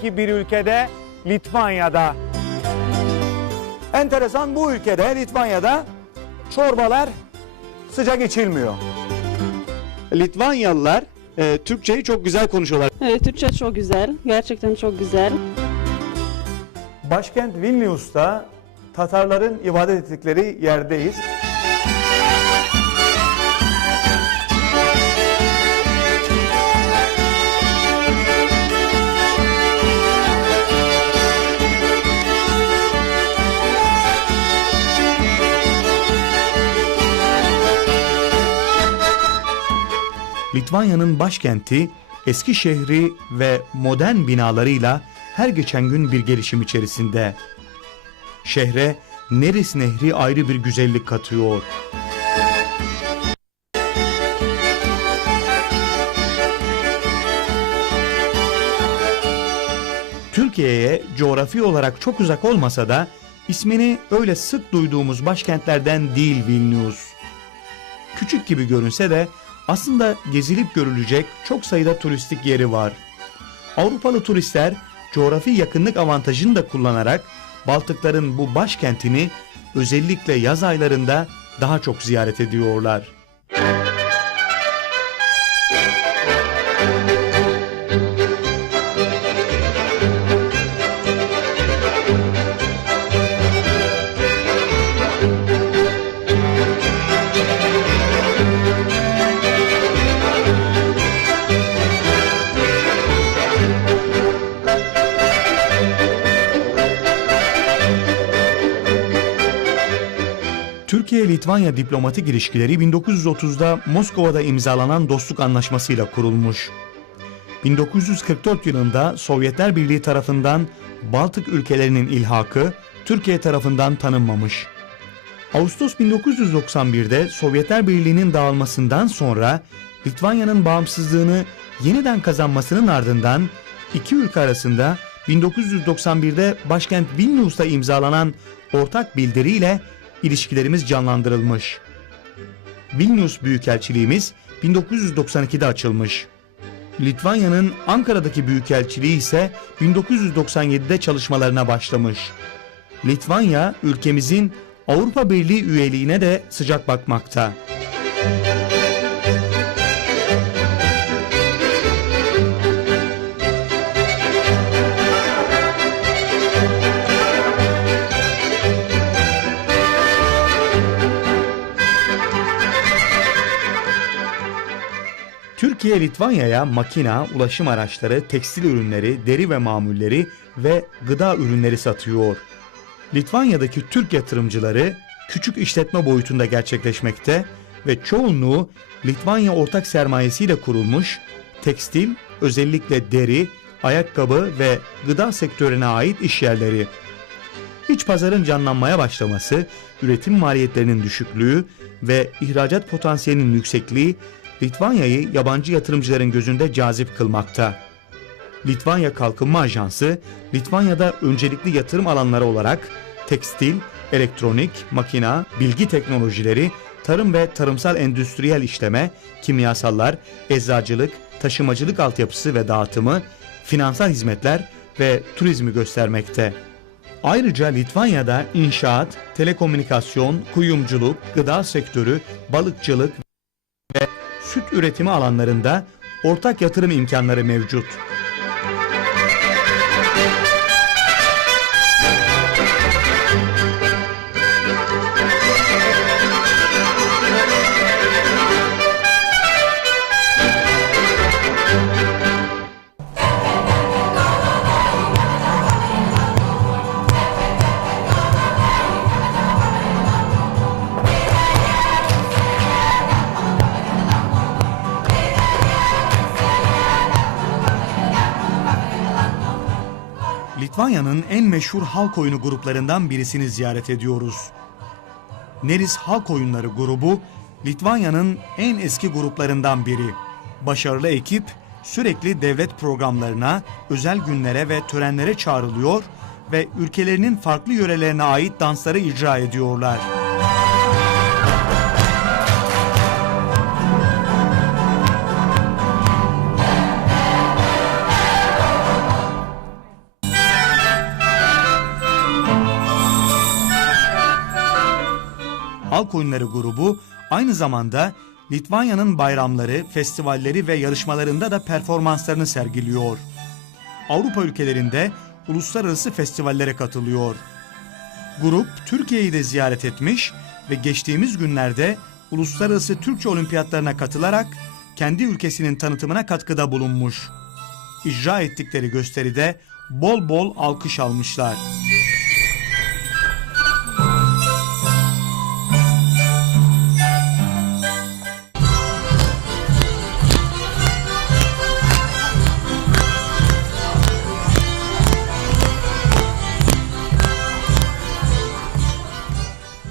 Ki bir ülkede Litvanya'da. Enteresan bu ülkede Litvanya'da çorbalar sıcak içilmiyor. Litvanyalılar e, Türkçeyi çok güzel konuşuyorlar. Evet, Türkçe çok güzel. Gerçekten çok güzel. Başkent Vilnius'ta Tatarların ibadet ettikleri yerdeyiz. Litvanya'nın başkenti eski şehri ve modern binalarıyla her geçen gün bir gelişim içerisinde. Şehre Neris Nehri ayrı bir güzellik katıyor. Türkiye'ye coğrafi olarak çok uzak olmasa da ismini öyle sık duyduğumuz başkentlerden değil Vilnius. Küçük gibi görünse de aslında gezilip görülecek çok sayıda turistik yeri var. Avrupalı turistler coğrafi yakınlık avantajını da kullanarak Baltıkların bu başkentini özellikle yaz aylarında daha çok ziyaret ediyorlar. Türkiye-Litvanya diplomatik ilişkileri 1930'da Moskova'da imzalanan dostluk anlaşmasıyla kurulmuş. 1944 yılında Sovyetler Birliği tarafından Baltık ülkelerinin ilhakı Türkiye tarafından tanınmamış. Ağustos 1991'de Sovyetler Birliği'nin dağılmasından sonra Litvanya'nın bağımsızlığını yeniden kazanmasının ardından iki ülke arasında 1991'de başkent Vilnius'ta imzalanan ortak bildiriyle ilişkilerimiz canlandırılmış. Vilnius Büyükelçiliğimiz 1992'de açılmış. Litvanya'nın Ankara'daki büyükelçiliği ise 1997'de çalışmalarına başlamış. Litvanya ülkemizin Avrupa Birliği üyeliğine de sıcak bakmakta. Türkiye Litvanya'ya makina, ulaşım araçları, tekstil ürünleri, deri ve mamulleri ve gıda ürünleri satıyor. Litvanya'daki Türk yatırımcıları küçük işletme boyutunda gerçekleşmekte ve çoğunluğu Litvanya ortak sermayesiyle kurulmuş tekstil, özellikle deri, ayakkabı ve gıda sektörüne ait iş yerleri. İç pazarın canlanmaya başlaması, üretim maliyetlerinin düşüklüğü ve ihracat potansiyelinin yüksekliği Litvanya'yı yabancı yatırımcıların gözünde cazip kılmakta. Litvanya Kalkınma Ajansı, Litvanya'da öncelikli yatırım alanları olarak tekstil, elektronik, makina, bilgi teknolojileri, tarım ve tarımsal endüstriyel işleme, kimyasallar, eczacılık, taşımacılık altyapısı ve dağıtımı, finansal hizmetler ve turizmi göstermekte. Ayrıca Litvanya'da inşaat, telekomünikasyon, kuyumculuk, gıda sektörü, balıkçılık ve süt üretimi alanlarında ortak yatırım imkanları mevcut. Litvanya'nın en meşhur halk oyunu gruplarından birisini ziyaret ediyoruz. Neris Halk Oyunları grubu Litvanya'nın en eski gruplarından biri. Başarılı ekip sürekli devlet programlarına, özel günlere ve törenlere çağrılıyor ve ülkelerinin farklı yörelerine ait dansları icra ediyorlar. Halk Oyunları grubu aynı zamanda Litvanya'nın bayramları, festivalleri ve yarışmalarında da performanslarını sergiliyor. Avrupa ülkelerinde uluslararası festivallere katılıyor. Grup Türkiye'yi de ziyaret etmiş ve geçtiğimiz günlerde uluslararası Türkçe olimpiyatlarına katılarak kendi ülkesinin tanıtımına katkıda bulunmuş. İcra ettikleri gösteride bol bol alkış almışlar.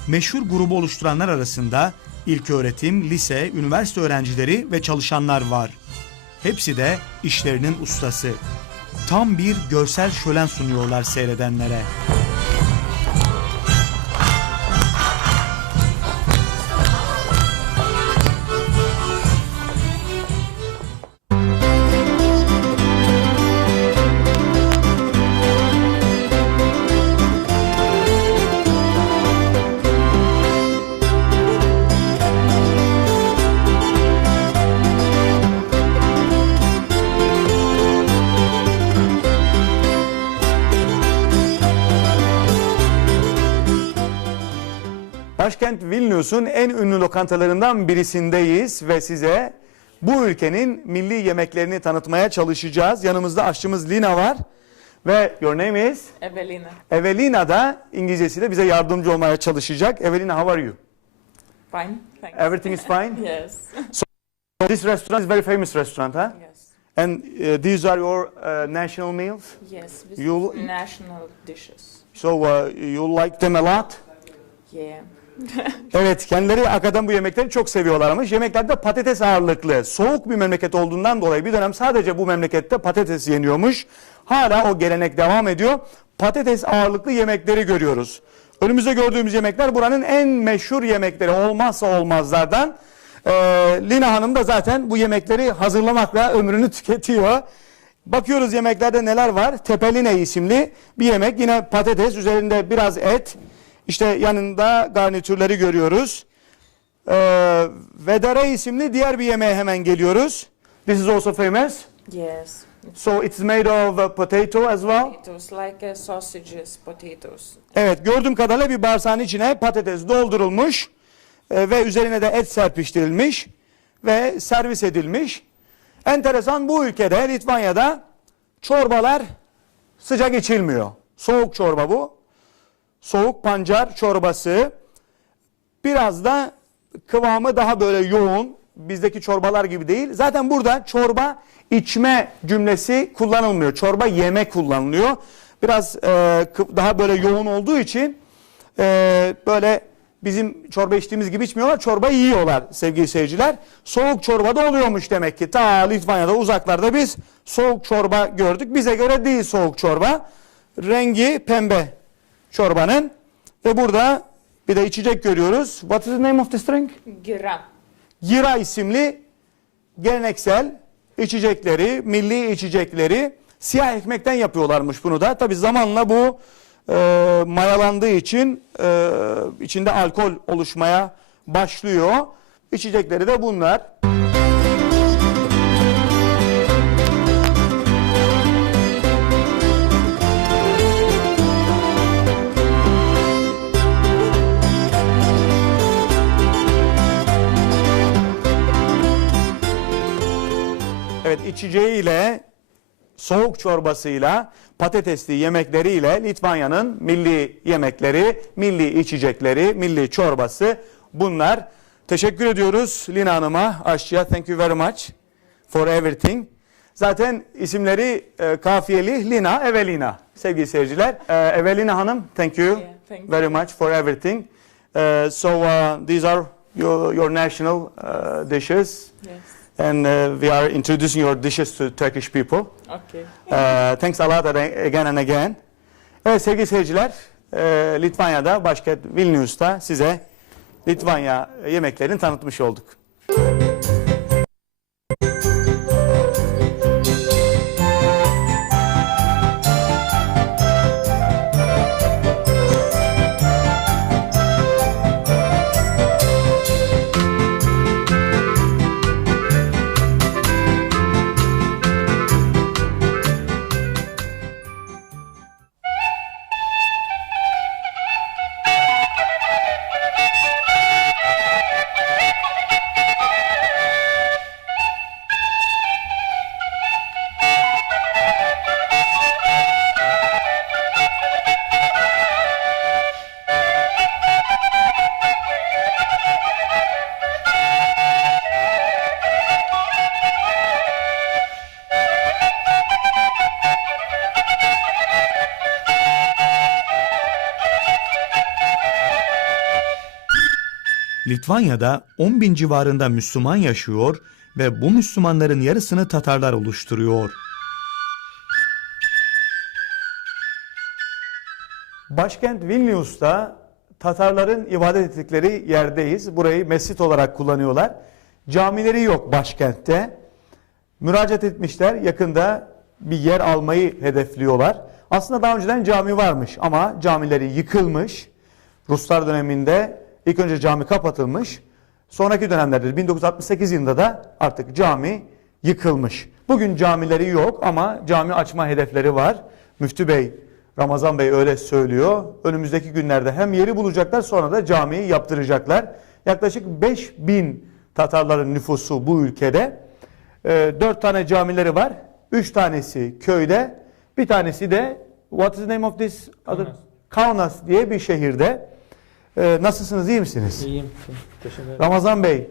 Meşhur grubu oluşturanlar arasında ilköğretim, lise, üniversite öğrencileri ve çalışanlar var. Hepsi de işlerinin ustası. Tam bir görsel şölen sunuyorlar seyredenlere. Vilnius'un en ünlü lokantalarından birisindeyiz ve size bu ülkenin milli yemeklerini tanıtmaya çalışacağız. Yanımızda aşçımız Lina var ve your name is? Evelina. Evelina da İngilizcesiyle bize yardımcı olmaya çalışacak. Evelina how are you? Fine. Thanks. Everything is fine? Yes. This restaurant is very famous restaurant, huh? Yes. And uh, these are your uh, national meals? Yes. You- national dishes. So uh, you like them a lot? Yeah. Evet, kendileri hakikaten bu yemekleri çok seviyorlarmış. Yemeklerde patates ağırlıklı, soğuk bir memleket olduğundan dolayı bir dönem sadece bu memlekette patates yeniyormuş. Hala o gelenek devam ediyor. Patates ağırlıklı yemekleri görüyoruz. Önümüzde gördüğümüz yemekler buranın en meşhur yemekleri, olmazsa olmazlardan. Ee, Lina Hanım da zaten bu yemekleri hazırlamakla ömrünü tüketiyor. Bakıyoruz yemeklerde neler var. Tepeline isimli bir yemek. Yine patates, üzerinde biraz et. İşte yanında garnitürleri görüyoruz. Ee, Vedere isimli diğer bir yemeğe hemen geliyoruz. This is also famous. Yes. So it's made of uh, potato as well. Potatoes like uh, sausages, potatoes. Evet gördüğüm kadarıyla bir bağırsağın içine patates doldurulmuş e, ve üzerine de et serpiştirilmiş ve servis edilmiş. Enteresan bu ülkede Litvanya'da çorbalar sıcak içilmiyor. Soğuk çorba bu. Soğuk pancar çorbası. Biraz da kıvamı daha böyle yoğun. Bizdeki çorbalar gibi değil. Zaten burada çorba içme cümlesi kullanılmıyor. Çorba yeme kullanılıyor. Biraz e, daha böyle yoğun olduğu için e, böyle bizim çorba içtiğimiz gibi içmiyorlar. Çorba yiyorlar sevgili seyirciler. Soğuk çorba da oluyormuş demek ki. Ta Litvanya'da uzaklarda biz soğuk çorba gördük. Bize göre değil soğuk çorba. Rengi pembe çorbanın. Ve burada bir de içecek görüyoruz. What is the name of this drink? Gira. Yira isimli geleneksel içecekleri, milli içecekleri siyah ekmekten yapıyorlarmış bunu da. Tabi zamanla bu e, mayalandığı için e, içinde alkol oluşmaya başlıyor. İçecekleri de bunlar. Evet içeceğiyle, soğuk çorbasıyla, patatesli yemekleriyle Litvanya'nın milli yemekleri, milli içecekleri, milli çorbası bunlar. Teşekkür ediyoruz Lina Hanım'a, aşçıya. Thank you very much for everything. Zaten isimleri e, kafiyeli Lina, Evelina sevgili seyirciler. E, Evelina Hanım, thank you Yeah, thank you. very much for everything. E, so uh, these are your, your national uh, dishes. Yes. And uh, we are introducing your dishes to Turkish people. Okay. Uh, thanks a lot again and again. Evet sevgili seyirciler, e, Litvanya'da, başkent Vilnius'ta size Litvanya yemeklerini tanıtmış olduk. Litvanya'da 10 bin civarında Müslüman yaşıyor ve bu Müslümanların yarısını Tatarlar oluşturuyor. Başkent Vilnius'ta Tatarların ibadet ettikleri yerdeyiz. Burayı mescit olarak kullanıyorlar. Camileri yok başkentte. Müracaat etmişler. Yakında bir yer almayı hedefliyorlar. Aslında daha önceden cami varmış ama camileri yıkılmış. Ruslar döneminde ilk önce cami kapatılmış. Sonraki dönemlerde 1968 yılında da artık cami yıkılmış. Bugün camileri yok ama cami açma hedefleri var. Müftü Bey, Ramazan Bey öyle söylüyor. Önümüzdeki günlerde hem yeri bulacaklar sonra da camiyi yaptıracaklar. Yaklaşık 5000 Tatarların nüfusu bu ülkede. Ee, Dört tane camileri var. Üç tanesi köyde. Bir tanesi de what is the name of this? other- Kaunas diye bir şehirde. Ee, nasılsınız iyi misiniz? İyiyim. Teşekkür ederim. Ramazan Bey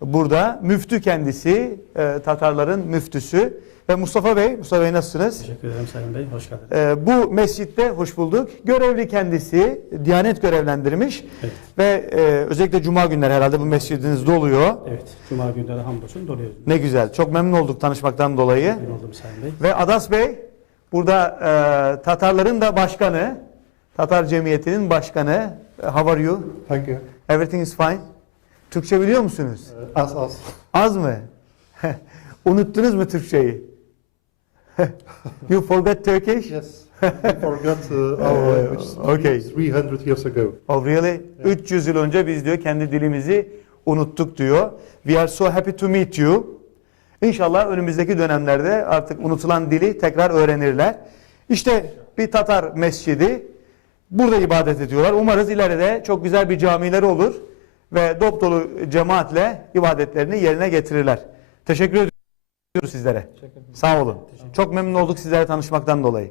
burada müftü kendisi e, Tatarların müftüsü ve Mustafa Bey Mustafa Bey nasılsınız? Teşekkür ederim Sayın Bey. Hoş geldiniz. E, bu mescitte hoş bulduk. Görevli kendisi Diyanet görevlendirmiş Evet. ve e, özellikle cuma günleri herhalde bu mescidiniz doluyor. Evet. Cuma günleri hamdolsun doluyoruz. Ne güzel. Çok memnun olduk tanışmaktan dolayı. Memnun oldum Sayın Bey. Ve Adas Bey burada e, Tatarların da başkanı, Tatar Cemiyeti'nin başkanı. How are you? Thank you. Everything is fine. Türkçe biliyor musunuz? As as. Az mı? Unuttunuz mu Türkçeyi? you forgot Turkish? Yes. We forgot uh, our language okay. 300 years ago. Oh really? 300 yıl önce biz diyor kendi dilimizi unuttuk diyor. We are so happy to meet you. İnşallah önümüzdeki dönemlerde artık unutulan dili tekrar öğrenirler. İşte bir Tatar mescidi. Burada ibadet ediyorlar. Umarız ileride çok güzel bir camileri olur ve dop dolu cemaatle ibadetlerini yerine getirirler. Teşekkür ediyoruz sizlere. Sağ olun. Çok memnun olduk sizlerle tanışmaktan dolayı.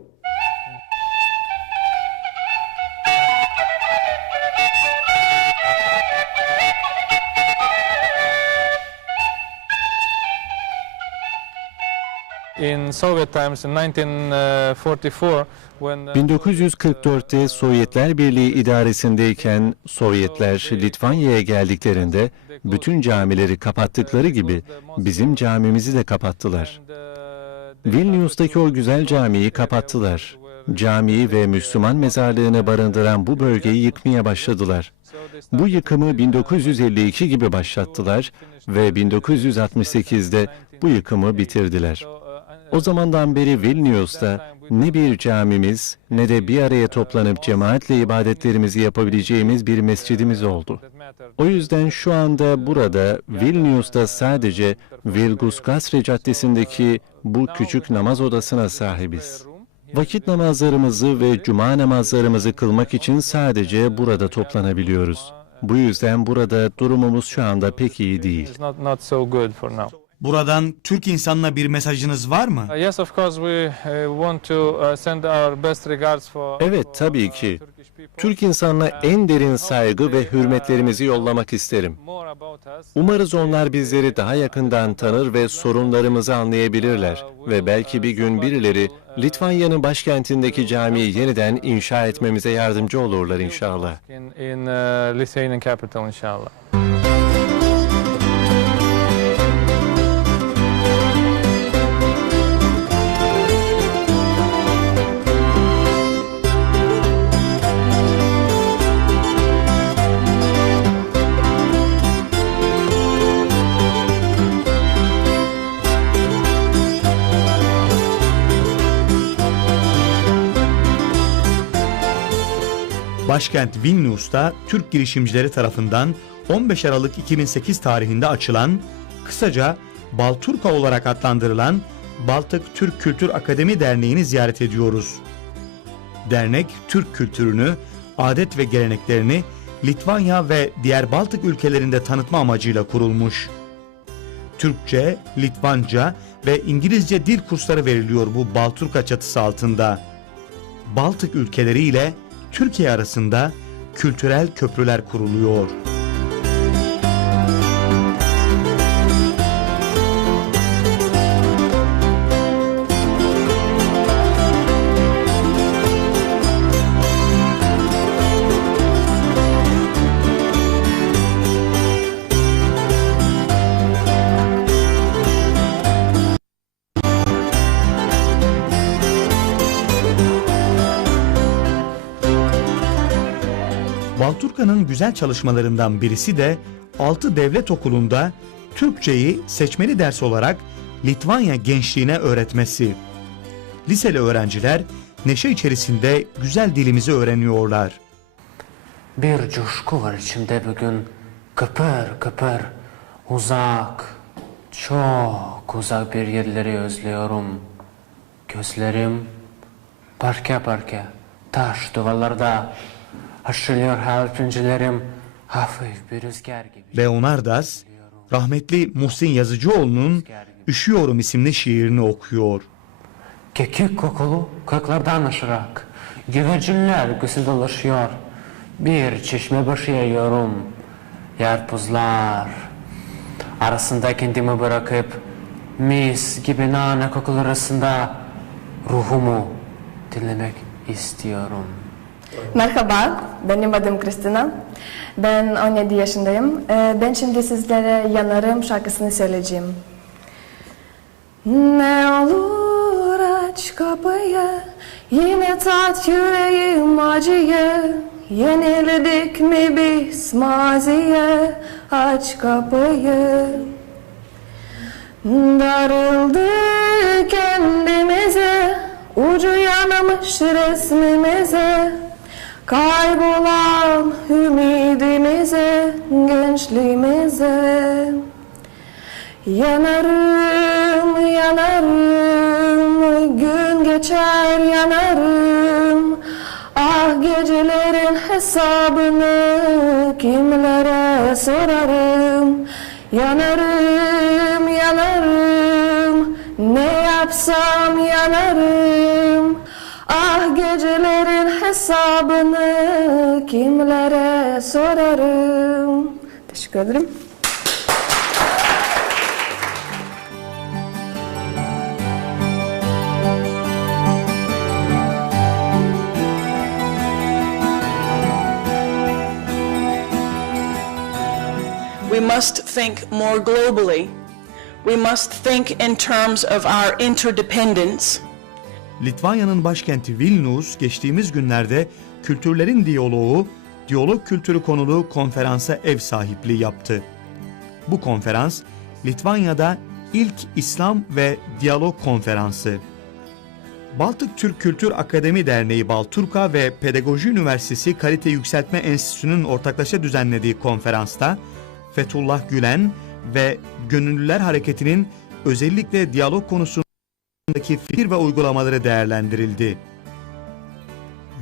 1944'te Sovyetler Birliği idaresindeyken Sovyetler Litvanya'ya geldiklerinde bütün camileri kapattıkları gibi bizim camimizi de kapattılar. Vilnius'taki o güzel camiyi kapattılar. Camiyi ve Müslüman mezarlığını barındıran bu bölgeyi yıkmaya başladılar. Bu yıkımı 1952 gibi başlattılar ve 1968'de bu yıkımı bitirdiler. O zamandan beri Vilnius'ta ne bir camimiz ne de bir araya toplanıp cemaatle ibadetlerimizi yapabileceğimiz bir mescidimiz oldu. O yüzden şu anda burada Vilnius'ta sadece Vilgus Kasre Caddesi'ndeki bu küçük namaz odasına sahibiz. Vakit namazlarımızı ve cuma namazlarımızı kılmak için sadece burada toplanabiliyoruz. Bu yüzden burada durumumuz şu anda pek iyi değil. Buradan Türk insanına bir mesajınız var mı? Uh, yes, of course, we uh, want to uh, send our best regards for. Evet, tabii uh, ki. Türk insanına en derin saygı ve hürmetlerimizi yollamak isterim. Umarız onlar bizleri daha yakından tanır ve sorunlarımızı anlayabilirler ve belki bir gün birileri Litvanya'nın başkentindeki camiyi yeniden inşa etmemize yardımcı olurlar inşallah. Başkent Vilnius'ta Türk girişimcileri tarafından 15 Aralık 2008 tarihinde açılan, kısaca Balturka olarak adlandırılan Baltık Türk Kültür Akademi Derneği'ni ziyaret ediyoruz. Dernek, Türk kültürünü, adet ve geleneklerini Litvanya ve diğer Baltık ülkelerinde tanıtma amacıyla kurulmuş. Türkçe, Litvanca ve İngilizce dil kursları veriliyor bu Balturka çatısı altında. Baltık ülkeleri ile Türkiye arasında kültürel köprüler kuruluyor. Balturka'nın güzel çalışmalarından birisi de 6 devlet okulunda Türkçeyi seçmeli ders olarak Litvanya gençliğine öğretmesi. Liseli öğrenciler neşe içerisinde güzel dilimizi öğreniyorlar. Bir coşku var içimde bugün. Kıpır kıpır, uzak, çok uzak bir yerleri özlüyorum. Gözlerim parke parke, taş duvarlarda aşılıyor hayal pencerelerim hafif bir rüzgar gibi. Leonardas, rahmetli Muhsin Yazıcıoğlu'nun Üşüyorum isimli şiirini okuyor. Kekik kokulu kırklardan aşarak güvercinler güzel dolaşıyor. Bir çeşme başı yiyorum. Yarpuzlar arasında kendimi bırakıp mis gibi nane kokular arasında ruhumu dinlemek istiyorum. Merhaba, benim adım Kristina. Ben 17 yaşındayım. Ee, Ben şimdi sizlere Yanarım şarkısını söyleyeceğim. Ne olur aç kapıyı, yine tat yüreğim acıyı. Yenildik mi biz maziye, aç kapıyı. Darıldı kendimize Ucu yanmış resmimize Kaybolan ümidimize Gençliğimize. Yanarım, yanarım Gün geçer yanarım. Ah gecelerin hesabını kimlere sorarım? Yanarım, yanarım Ne yapsam yanarım hesabını kimlere sorarım Teşekkür ederim. We must think more globally. We must think in terms of our interdependence. Litvanya'nın başkenti Vilnius geçtiğimiz günlerde kültürlerin diyaloğu, diyalog kültürü konulu konferansa ev sahipliği yaptı. Bu konferans Litvanya'da ilk İslam ve Diyalog Konferansı. Baltık Türk Kültür Akademi Derneği Balturka ve Pedagoji Üniversitesi Kalite Yükseltme Enstitüsü'nün ortaklaşa düzenlediği konferansta Fethullah Gülen ve Gönüllüler Hareketi'nin özellikle diyalog konusundaki fikir ve uygulamaları değerlendirildi.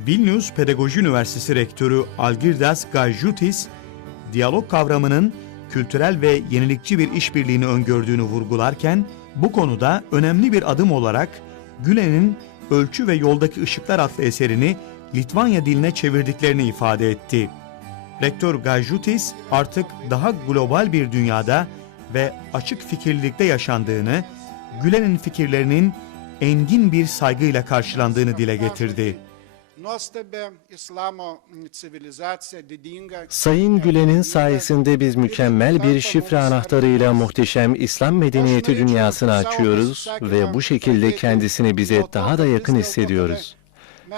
Vilnius Pedagoji Üniversitesi Rektörü Algirdas Gajutis, diyalog kavramının kültürel ve yenilikçi bir işbirliğini öngördüğünü vurgularken, bu konuda önemli bir adım olarak Gülen'in Ölçü ve Yoldaki Işıklar adlı eserini Litvanya diline çevirdiklerini ifade etti. Rektör Gajutis artık daha global bir dünyada ve açık fikirlilikte yaşandığını, Gülen'in fikirlerinin engin bir saygıyla karşılandığını dile getirdi. Sayın Gülen'in sayesinde biz mükemmel bir şifre anahtarıyla muhteşem İslam medeniyeti dünyasını açıyoruz ve bu şekilde kendisini bize daha da yakın hissediyoruz.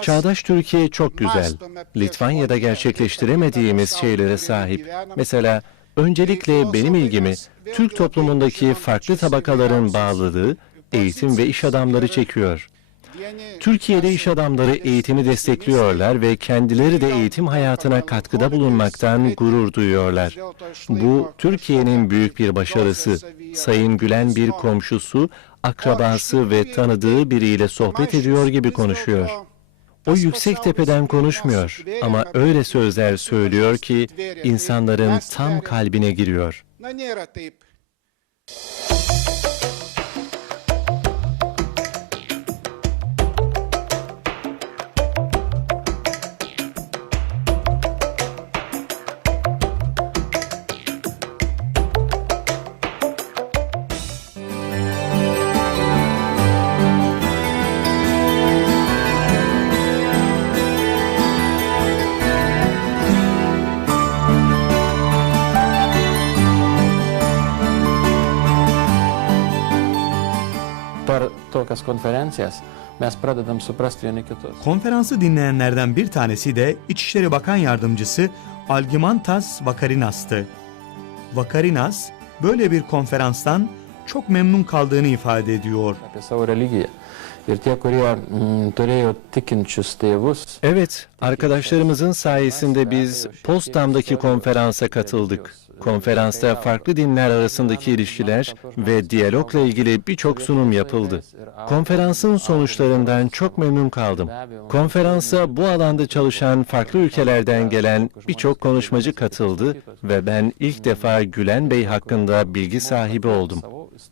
Çağdaş Türkiye çok güzel. Litvanya'da gerçekleştiremediğimiz şeylere sahip. Mesela öncelikle benim ilgimi Türk toplumundaki farklı tabakaların bağlılığı, eğitim ve iş adamları çekiyor. Türkiye'de iş adamları eğitimi destekliyorlar ve kendileri de eğitim hayatına katkıda bulunmaktan gurur duyuyorlar. Bu Türkiye'nin büyük bir başarısı. Sayın Gülen bir komşusu, akrabası ve tanıdığı biriyle sohbet ediyor gibi konuşuyor. O yüksek tepeden konuşmuyor ama öyle sözler söylüyor ki insanların tam kalbine giriyor. na nėra taip. Per tokias konferencijas mes pradedam suprasti vieni kitus. Konferansı dinleyenlerden bir tanesi de İçişleri Bakan Yardımcısı Algimantas Vakarinas'tı. Vakarinas böyle bir konferanstan çok memnun kaldığını ifade ediyor. mm, Evet, arkadaşlarımızın sayesinde biz Postam'daki konferansa katıldık. Konferansta farklı dinler arasındaki ilişkiler ve diyalogla ilgili birçok sunum yapıldı. Konferansın sonuçlarından çok memnun kaldım. Konferansa bu alanda çalışan farklı ülkelerden gelen birçok konuşmacı katıldı ve ben ilk defa Gülen Bey hakkında bilgi sahibi oldum.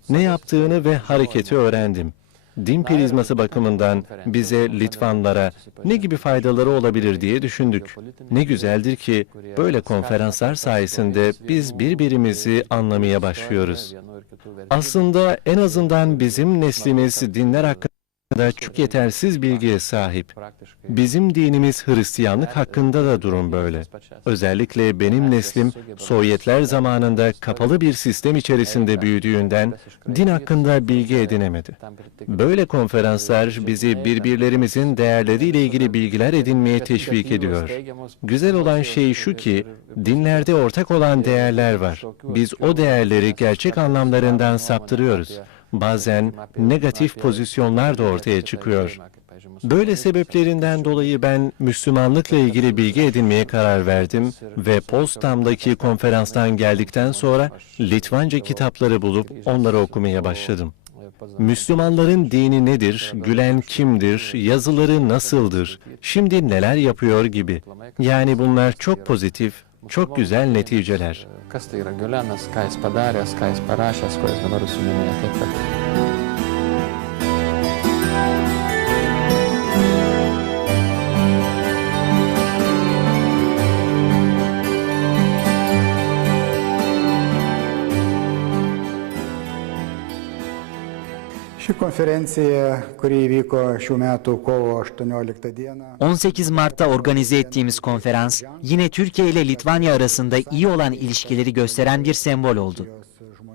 Ne yaptığını ve hareketi öğrendim. Din prizması bakımından bize Litvanlara ne gibi faydaları olabilir diye düşündük. Ne güzeldir ki böyle konferanslar sayesinde biz birbirimizi anlamaya başlıyoruz. Aslında en azından bizim neslimiz dinler hakkında çok yetersiz bilgiye sahip. Bizim dinimiz Hristiyanlık hakkında da durum böyle. Özellikle benim neslim Sovyetler zamanında kapalı bir sistem içerisinde büyüdüğünden din hakkında bilgi edinemedi. Böyle konferanslar bizi birbirlerimizin değerleriyle ilgili bilgiler edinmeye teşvik ediyor. Güzel olan şey şu ki dinlerde ortak olan değerler var. Biz o değerleri gerçek anlamlarından saptırıyoruz. Bazen negatif pozisyonlar da ortaya çıkıyor. Böyle sebeplerinden dolayı ben Müslümanlıkla ilgili bilgi edinmeye karar verdim ve Postam'daki konferanstan geldikten sonra Litvanca kitapları bulup onları okumaya başladım. Müslümanların dini nedir, gülen kimdir, yazıları nasıldır, şimdi neler yapıyor gibi. Yani bunlar çok pozitif, çok güzel neticeler. kas tai yra Giulenas, ką jis padaręs, ką jis parašęs, ko jis dabar užsiminė. Taip, kad Ši konferencija, kuri įvyko šių metų kovo 18 dieną. 18 Mart'ta organize ettiğimiz konferans yine Türkiye ile Litvanya arasında iyi olan ilişkileri gösteren bir sembol oldu.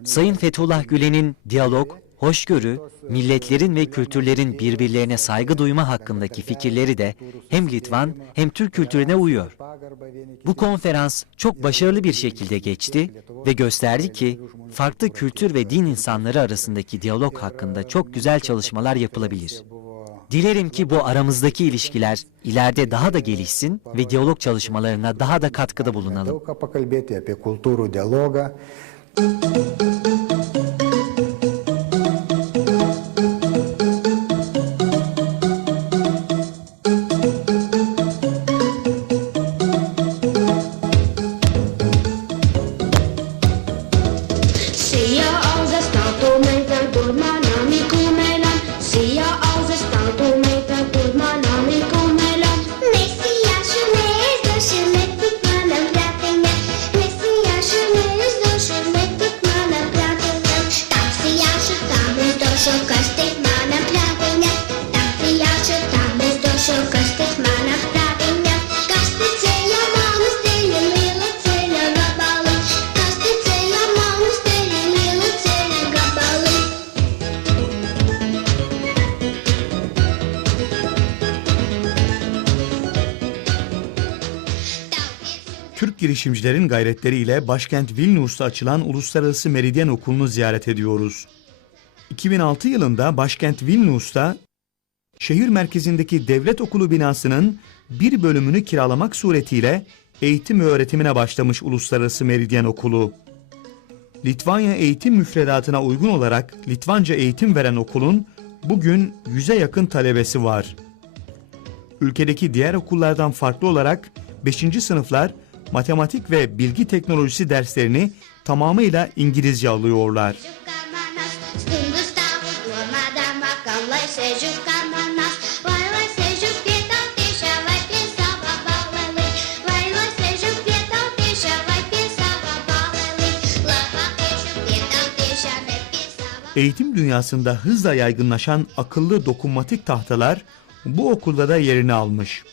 Sayın Fethullah Gülen'in diyalog, hoşgörü, milletlerin ve kültürlerin birbirlerine saygı duyma hakkındaki fikirleri de hem Litvan hem Türk kültürüne uyuyor. Bu konferans çok başarılı bir şekilde geçti ve gösterdi ki farklı kültür ve din insanları arasındaki diyalog hakkında çok güzel çalışmalar yapılabilir. Dilerim ki bu aramızdaki ilişkiler ileride daha da gelişsin ve diyalog çalışmalarına daha da katkıda bulunalım. Girişimcilerin gayretleriyle başkent Vilnius'ta açılan Uluslararası Meridyen Okulu'nu ziyaret ediyoruz. 2006 yılında başkent Vilnius'ta şehir merkezindeki devlet okulu binasının bir bölümünü kiralamak suretiyle eğitim ve öğretimine başlamış Uluslararası Meridyen Okulu. Litvanya eğitim müfredatına uygun olarak Litvanca eğitim veren okulun bugün yüze yakın talebesi var. Ülkedeki diğer okullardan farklı olarak 5. sınıflar matematik ve bilgi teknolojisi derslerini tamamıyla İngilizce alıyorlar. Eğitim dünyasında hızla yaygınlaşan akıllı dokunmatik tahtalar bu okulda da yerini almış.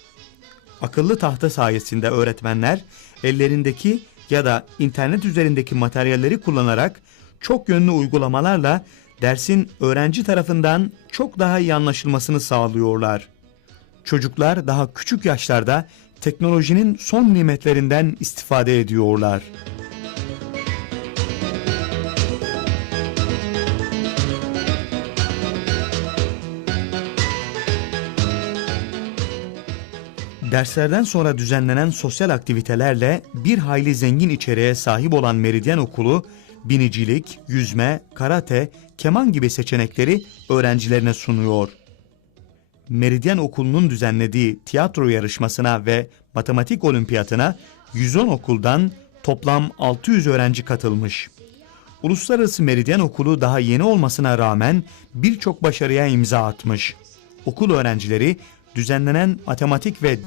Akıllı tahta sayesinde öğretmenler ellerindeki ya da internet üzerindeki materyalleri kullanarak çok yönlü uygulamalarla dersin öğrenci tarafından çok daha iyi anlaşılmasını sağlıyorlar. Çocuklar daha küçük yaşlarda teknolojinin son nimetlerinden istifade ediyorlar. Derslerden sonra düzenlenen sosyal aktivitelerle bir hayli zengin içeriğe sahip olan Meridyen Okulu, binicilik, yüzme, karate, keman gibi seçenekleri öğrencilerine sunuyor. Meridyen Okulu'nun düzenlediği tiyatro yarışmasına ve matematik olimpiyatına 110 okuldan toplam 600 öğrenci katılmış. Uluslararası Meridyen Okulu daha yeni olmasına rağmen birçok başarıya imza atmış. Okul öğrencileri düzenlenen matematik ve